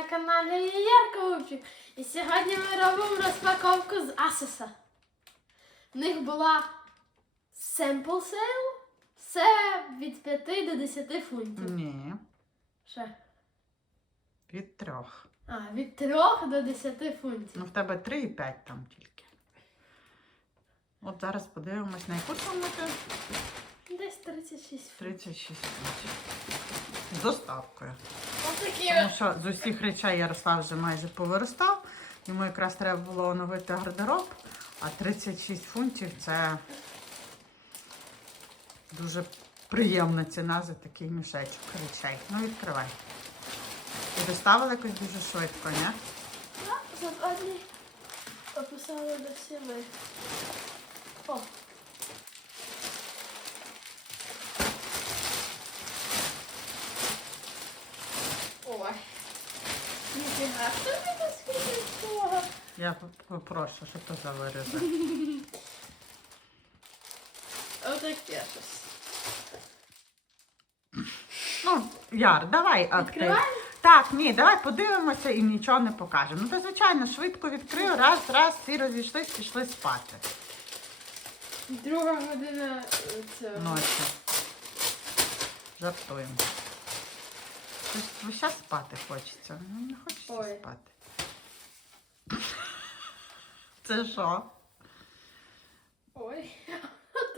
на каналі Ярка Лупчик. І сьогодні ми робимо розпаковку з Asus. В них була sample sale. Все від 5 до 10 фунтів. Ні, Ще. від трьох. А, від 3 до 10 фунтів. Ну, в тебе 3 і 5 там тільки. От зараз подивимось, на яку суму ти? Десь 36 фунтів. 36 фунтів. З доставкою. Отакі. Тому що з усіх речей Ярослав вже майже повиростав. Йому якраз треба було оновити гардероб, а 36 фунтів це дуже приємна ціна за такий мішечок речей. Ну, відкривай. І доставили якось дуже швидко, ні? За два дні описали до сіли. О. Ой. Ніфіга собі тут скільки всього. Я попрошу, що то за виризи. Отаке щось. Ну, Яр, давай актив. Так, ні, давай подивимося і нічого не покажемо. Ну, то, звичайно, швидко відкрив, раз, раз, всі розійшлись, пішли спати. Друга година е, цього. Ночі. Жартуємо. Щось весь спати хочеться. Ну, не хочеться Ой. спати. Це що? Ой.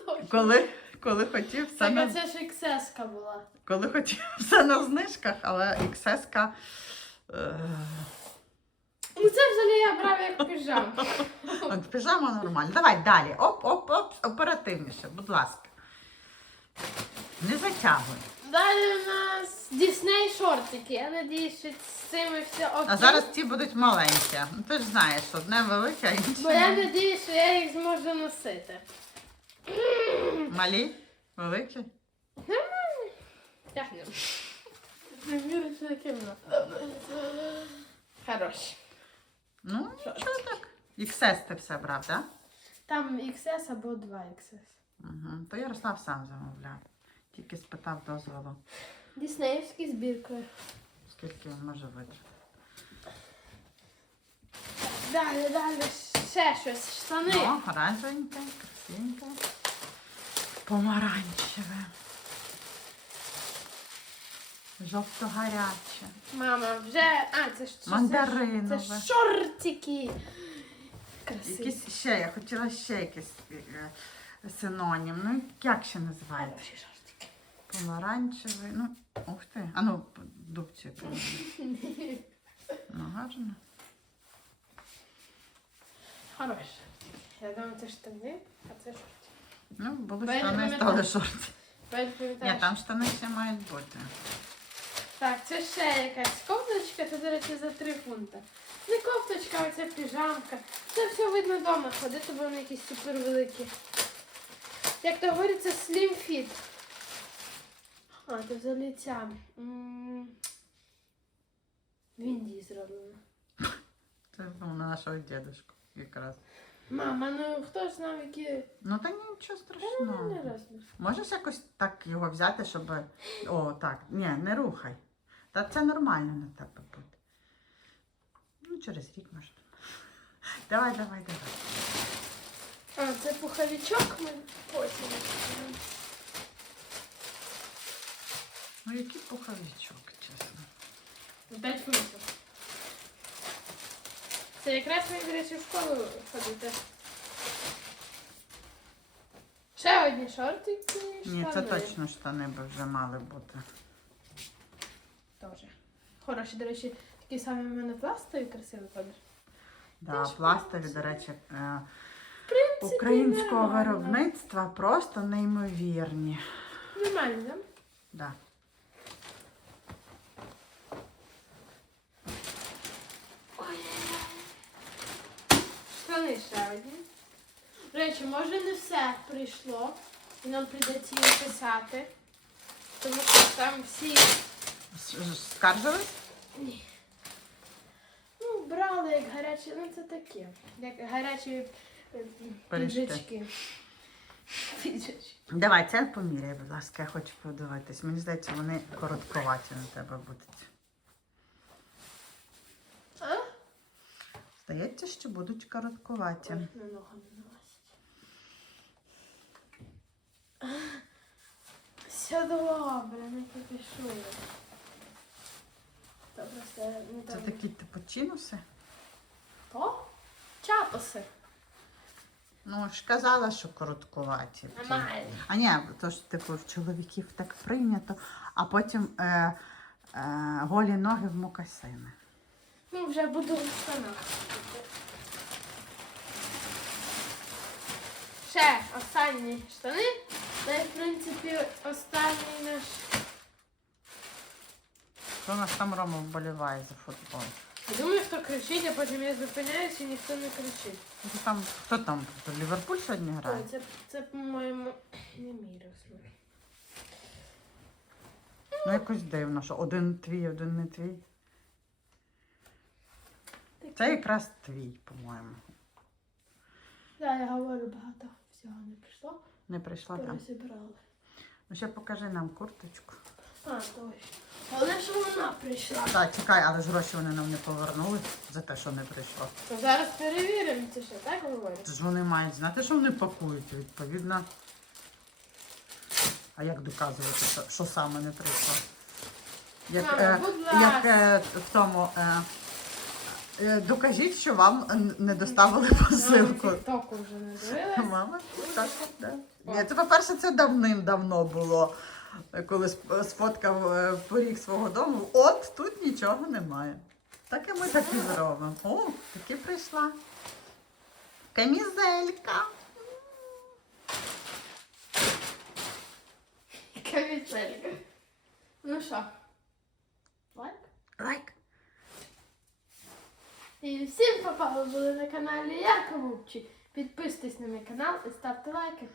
Точно. Коли, коли хотів все Так, на, це ж XS була. коли хотів все на знижках, але XS е, Ну це взагалі я брав як піжам. От піжама нормально. Давай далі. Оп, оп, оп, оперативніше, будь ласка. Не затягуй. Далі у нас Disney шортики. Я надіюсь, що з цими все окей. А зараз ці будуть маленькі. Ну, ти ж знаєш, одне велике, а інше Бо я надіюсь, що я їх зможу носити. малі, великі. Тягнемо. Не вірю, що таке воно. Хорош. Ну, нічого так. XS ти все брав, так? Там XS або 2XS. Угу. То Ярослав сам замовляв. Тільки спитав дозволу, Діснеївські збірки. скільки він може витратити. Далі, далі, ще щось. Штани. Ну, оранжевеньке, красивеньке. Помаранчеве. Жовто-гаряче. Мама, вже. А, це ж це ж- Це ж шортики. Красиві. Якісь ще, я хотіла ще якийсь е, синонім. Ну, як ще називається? Хороші шортики. Помаранчевий. Ну, ух ти. А ну, дубці. Ну, гарно. Хороші. Я думаю, це штани, а це шорти. Ну, були Бо я не штани, пам'ятаю. стали шорти. Ні, там штани ще мають бути. Так, це ще якась кофточка, це, до речі, за 3 фунти. Не кофточка, а ця піжамка. Це все видно вдома ходити, бо вони якісь супер великі. Як то говориться, slim fit. А, це взагалі ця. В Індії зроблено. Це ну, на нашого дідушку якраз. Мама, ну хто ж знав, які. Ну, та нічого Не страшного. розмір. Можеш якось так його взяти, щоб. О, так. Ні, не рухай. Та це нормально на тебе буде. Ну, через рік можна. Давай, давай, давай. А, це пуховичок ми потім. Ну, який пуховичок, чесно. 5 фунтів. Це якраз ми, до речі, в школу ходити. Ще одні шортики. Ні, це точно штани би вже мали бути. Тоже. Хороші, до речі, такі самі в мене пластові красиві колір. Да, Теж пластові, до речі, е, принципі, українського нормально. виробництва просто неймовірні. Нормально, да? Да. Штани ще одні. До речі, може не все прийшло. І нам прийдеться їх писати. Тому що там всі Скаржились? Ні. Ну, брали як гарячі, ну це таке. Як гарячі е, Пиріжки. піджачки. Піджачки. Давай, це поміряй, будь ласка, я хочу подивитись. Мені здається, вони коротковаті на тебе будуть. Здається, що будуть короткуваті. Ой, на ногу не налазить. Все добре, не кипішує. Це просто не Це так. такі типу чинуси. Хто? Чапоси. Ну, ж казала, що короткуваті. Нормально. А ні, то ж типу в чоловіків так прийнято, а потім е, е, голі ноги в мокасини. Ну, вже буду в штанах. Ще останні штани. Та й, в принципі, останній наш. Хто у нас там Рома вболіває за футбол? Я думаю, хто кричить, а потім я зупиняюся і ніхто не кричить. Ну, Там, хто там? То Ліверпуль сьогодні грає? Ой, це, це по-моєму, не мій розмір. Ну якось дивно, що один твій, один не твій. Це якраз твій, по-моєму. Да, я говорю, багато всього не прийшло. Не прийшла там. Перезібрали. Ну ще покажи нам курточку. А, точно. Але що вона прийшла? Так, чекай, але ж гроші вони нам не повернули за те, що не прийшло. То зараз перевіримо, це що, так говорю? Це ж вони мають знати, що вони пакують, відповідно. А як доказувати, що, що саме не прийшло? Як, Мама, е, будь як е, в тому. Е, докажіть, що вам не доставили посилку. Мама тіктоку вже не дивилась. Мама, так, да. Ні, це, по-перше, це давним-давно було, коли сфоткав е, поріг свого дому. От тут нічого немає. Так і ми так і зробимо. О, таки прийшла. Камізелька. Кавічелька. Ну що? Лайк? Лайк. І всім попали були на каналі Я Вовчі. Підписуйтесь на мій канал і ставте лайки.